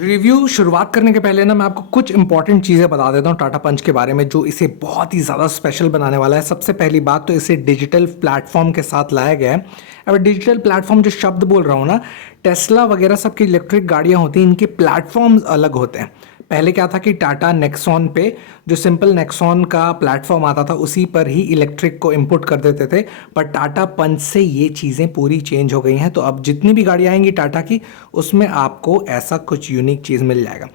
Review शुरुआत करने के पहले ना मैं आपको कुछ इंपॉर्टेंट चीज़ें बता देता हूँ टाटा पंच के बारे में जो इसे बहुत ही ज़्यादा स्पेशल बनाने वाला है। सबसे पहली बात तो इसे डिजिटल प्लेटफॉर्म के साथ लाया गया है। अब डिजिटल प्लेटफॉर्म जो शब्द बोल रहा हूँ ना, टेस्ला वगैरह सब की इलेक्ट्रिक गाड़ियाँ होती हैं, इनके प्लेटफॉर्म्स अलग होते हैं। पहले क्या था कि टाटा नेक्सॉन पे जो सिंपल नेक्सॉन का प्लेटफॉर्म आता था उसी पर ही इलेक्ट्रिक को इंपुट कर देते थे, पर टाटा पंच से ये चीज़ें पूरी चेंज हो गई हैं। तो अब जितनी भी गाड़ियाँ आएंगी टाटा की, उसमें आपको ऐसा कुछ यूनिक चीज़ मिल जाएगा।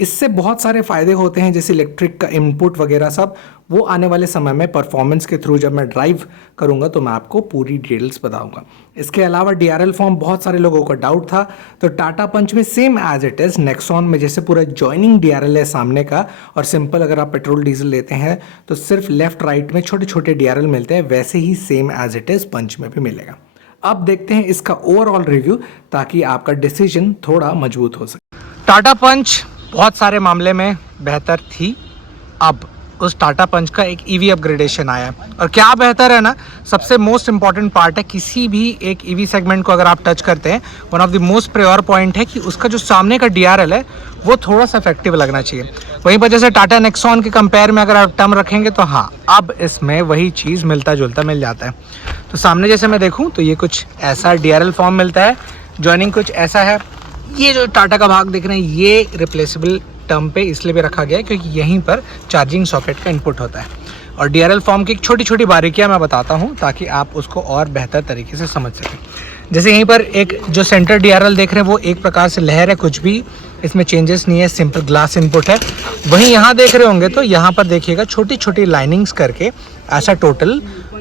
इससे बहुत सारे फ़ायदे होते हैं, जैसे इलेक्ट्रिक का इनपुट वगैरह सब, वो आने वाले समय में परफॉर्मेंस के थ्रू जब मैं ड्राइव करूंगा तो मैं आपको पूरी डिटेल्स बताऊंगा। इसके अलावा डीआरएल फॉर्म, बहुत सारे लोगों को डाउट था, तो टाटा पंच में same as it is Nexon में जैसे पूरा जॉइनिंग डीआरएल है सामने का, और सिंपल अगर आप पेट्रोल डीजल लेते हैं तो सिर्फ लेफ्ट राइट में छोटे छोटे डीआरएल मिलते हैं, वैसे ही सेम एज इट इज़ पंच में भी मिलेगा। अब देखते हैं इसका ओवरऑल रिव्यू, ताकि आपका डिसीजन थोड़ा मजबूत हो सके। टाटा पंच बहुत सारे मामले में बेहतर थी, अब उस टाटा पंच का एक ईवी अपग्रेडेशन आया है। और क्या बेहतर है ना, सबसे मोस्ट इंपॉर्टेंट पार्ट है, किसी भी एक ईवी सेगमेंट को अगर आप टच करते हैं, one of the most prior point है कि उसका जो सामने का डीआरएल है वो थोड़ा सा इफेक्टिव लगना चाहिए। वहीं पर जैसे टाटा नेक्सॉन के कंपेयर में अगर आप टर्म रखेंगे तो हाँ, अब इसमें वही चीज़ मिलता जुलता मिल जाता है। तो सामने जैसे मैं देखूँ तो ये कुछ ऐसा डीआरएल फॉर्म मिलता है, जॉइनिंग कुछ ऐसा है। ये जो टाटा का भाग देख रहे हैं ये रिप्लेसेबल टर्म पे इसलिए भी रखा गया है क्योंकि यहीं पर चार्जिंग सॉकेट का इनपुट होता है। और डीआरएल फॉर्म की छोटी छोटी बारीकियां मैं बताता हूं ताकि आप उसको और बेहतर तरीके से समझ सकें। जैसे यहीं पर एक जो सेंटर डीआरएल देख रहे हैं वो एक प्रकार से लहर है, कुछ भी इसमें चेंजेस नहीं है, सिंपल ग्लास इनपुट है। वहीं यहाँ देख रहे होंगे तो यहाँ पर देखिएगा छोटी छोटी लाइनिंग्स करके ऐसा टोटल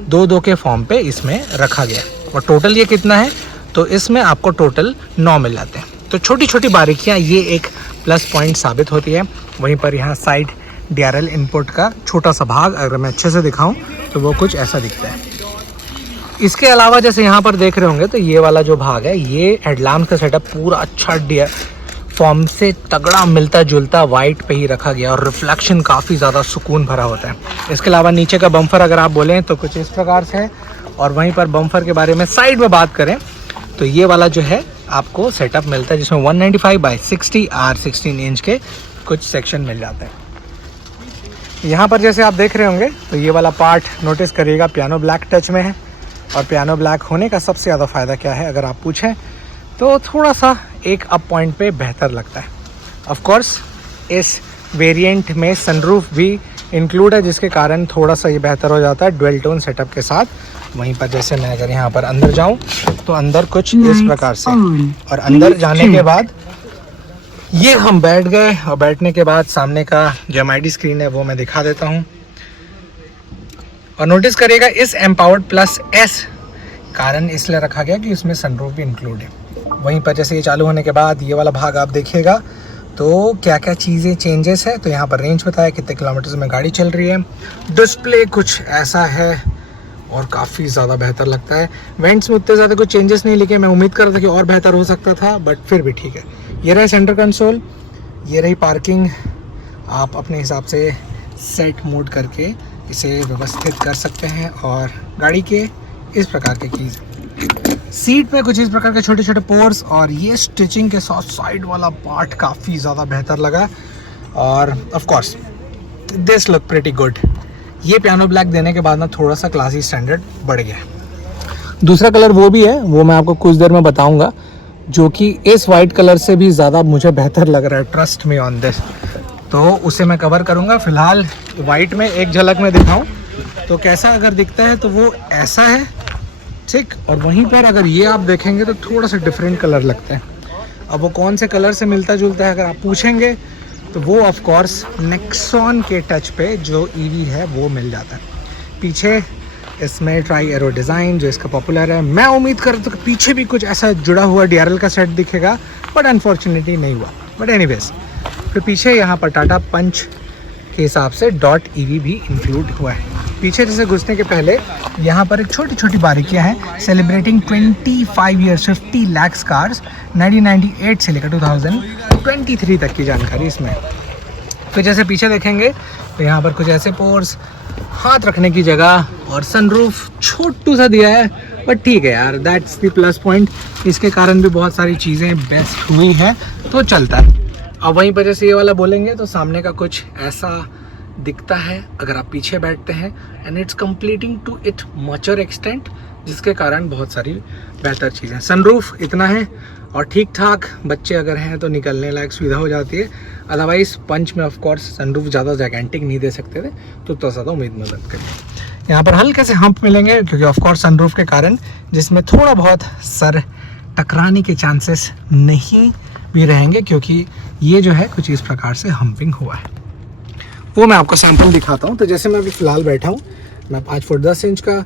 2-2 के फॉर्म पे इसमें रखा गया। और टोटल ये कितना है, तो इसमें आपको टोटल 9 मिल जाते हैं। तो छोटी छोटी बारीकियां ये एक प्लस पॉइंट साबित होती है। वहीं पर यहाँ साइड डीआरएल इनपुट का छोटा सा भाग अगर मैं अच्छे से दिखाऊं तो वो कुछ ऐसा दिखता है। इसके अलावा जैसे यहाँ पर देख रहे होंगे तो ये वाला जो भाग है, ये हेडलैम्प का सेटअप पूरा अच्छा डीआर फॉर्म से तगड़ा मिलता जुलता वाइट पे ही रखा गया और रिफ्लेक्शन काफ़ी ज़्यादा सुकून भरा होता है। इसके अलावा नीचे का बम्फर अगर आप बोलें तो कुछ इस प्रकार से है। और वहीं पर बम्फर के बारे में साइड में बात करें तो ये वाला जो है आपको सेटअप मिलता है जिसमें 195/60 R16 इंच के कुछ सेक्शन मिल जाते हैं। यहाँ पर जैसे आप देख रहे होंगे तो ये वाला पार्ट नोटिस करिएगा पियानो ब्लैक टच में है। और पियानो ब्लैक होने का सबसे ज़्यादा फ़ायदा क्या है अगर आप पूछें तो थोड़ा सा एक अप पॉइंट पे बेहतर लगता है। ऑफ कोर्स इस वेरिएंट में सनरूफ भी इंक्लूड है जिसके कारण थोड़ा सा ये बेहतर हो जाता है डुअल टोन सेटअप के साथ। वहीं पर जैसे मैं अगर यहाँ पर अंदर जाऊँ तो अंदर कुछ इस प्रकार से, और अंदर जाने के बाद ये हम बैठ गए और बैठने के बाद सामने का जो एमआईडी स्क्रीन है वो मैं दिखा देता हूँ। और नोटिस करिएगा इस एम्पावर्ड प्लस एस कारण इसलिए रखा गया कि इसमें सनरूफ भी इंक्लूड है। वहीं पर जैसे ये चालू होने के बाद ये वाला भाग आप देखिएगा तो क्या क्या चीज़ें चेंजेस है, तो यहाँ पर रेंज बताया कितने किलोमीटर में गाड़ी चल रही है। डिस्प्ले कुछ ऐसा है और काफ़ी ज़्यादा बेहतर लगता है। वेंट्स में उतने ज़्यादा कुछ चेंजेस नहीं लिखे, मैं उम्मीद कर रहा था कि और बेहतर हो सकता था, बट फिर भी ठीक है। ये रहा सेंटर कंसोल, ये रही पार्किंग, आप अपने हिसाब से सेट मोड करके इसे व्यवस्थित कर सकते हैं। और गाड़ी के इस प्रकार के कीज़, सीट पे कुछ इस प्रकार के छोटे छोटे पोर्स, और ये स्टिचिंग के साथ साइड वाला पार्ट काफ़ी ज़्यादा बेहतर लगा। और of course this look pretty good. ये पियानो ब्लैक देने के बाद ना थोड़ा सा क्लासी स्टैंडर्ड बढ़ गया है। दूसरा कलर वो भी है, वो मैं आपको कुछ देर में बताऊंगा, जो कि इस वाइट कलर से भी ज़्यादा मुझे बेहतर लग रहा है, ट्रस्ट मी ऑन दिस। तो उसे मैं कवर करूंगा। फिलहाल वाइट में एक झलक में दिखाऊं तो कैसा अगर दिखता है तो वो ऐसा है, ठीक। और वहीं पर अगर ये आप देखेंगे तो थोड़ा सा डिफरेंट कलर लगता है। अब वो कौन से कलर से मिलता जुलता है अगर आप पूछेंगे तो वो ऑफ कोर्स नेक्सॉन के टच पे जो ईवी है वो मिल जाता है। पीछे इसमें ट्राई एरो डिज़ाइन जो इसका पॉपुलर है, मैं उम्मीद कर रहा था कि पीछे भी कुछ ऐसा जुड़ा हुआ डीआरएल का सेट दिखेगा, बट अनफॉर्चुनेटली नहीं हुआ। बट एनीवेज, फिर पीछे यहाँ पर टाटा पंच के हिसाब से .EV भी इंक्लूड हुआ है। पीछे जैसे घुसने के पहले यहाँ पर एक छोटी छोटी बारीकियाँ हैं, सेलिब्रेटिंग 25 ईयर्स 50 लाख कार्स 1998 से लेकर 2023 तक की जानकारी इसमें। तो जैसे पीछे देखेंगे तो यहाँ पर कुछ ऐसे पोर्स, हाथ रखने की जगह, और सनरूफ छोटू सा दिया है, बट ठीक है यार, दैट्स द प्लस पॉइंट। इसके कारण भी बहुत सारी चीज़ें बेस्ट हुई हैं तो चलता है। अब वहीं पर जैसे ये वाला बोलेंगे तो सामने का कुछ ऐसा दिखता है अगर आप पीछे बैठते हैं, and it's completing to it mature extent, जिसके कारण बहुत सारी बेहतर चीज़ें। सनरूफ इतना है और ठीक ठाक बच्चे अगर हैं तो निकलने लायक सुविधा हो जाती है। अदरवाइज़ पंच में ऑफ कोर्स सनरूफ ज़्यादा जैकेंटिक नहीं दे सकते थे, तो उतना ज़्यादा उम्मीद मदद करिए। यहाँ पर हल्के से हम्प मिलेंगे क्योंकि ऑफ कोर्स सनरूफ के कारण, जिसमें थोड़ा बहुत सर टकराने के चांसेस नहीं भी रहेंगे, क्योंकि ये जो है कुछ इस प्रकार से हम्पिंग हुआ है। वो मैं आपको सैंपल दिखाता हूँ। तो जैसे मैं अभी फ़िलहाल बैठा हूँ, मैं 5 फुट 10 इंच का,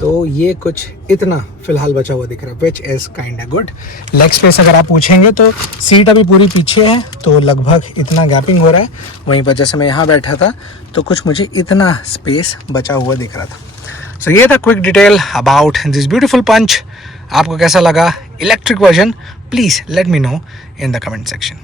तो ये कुछ इतना फ़िलहाल बचा हुआ दिख रहा है, which is kind of good. Leg space अगर आप पूछेंगे तो सीट अभी पूरी पीछे है, तो लगभग इतना गैपिंग हो रहा है। वहीं पर जैसे मैं यहाँ बैठा था तो कुछ मुझे इतना स्पेस बचा हुआ दिख रहा था। सो ये था quick detail about this beautiful punch. आपको कैसा लगा electric version? Please let me know in the comment section.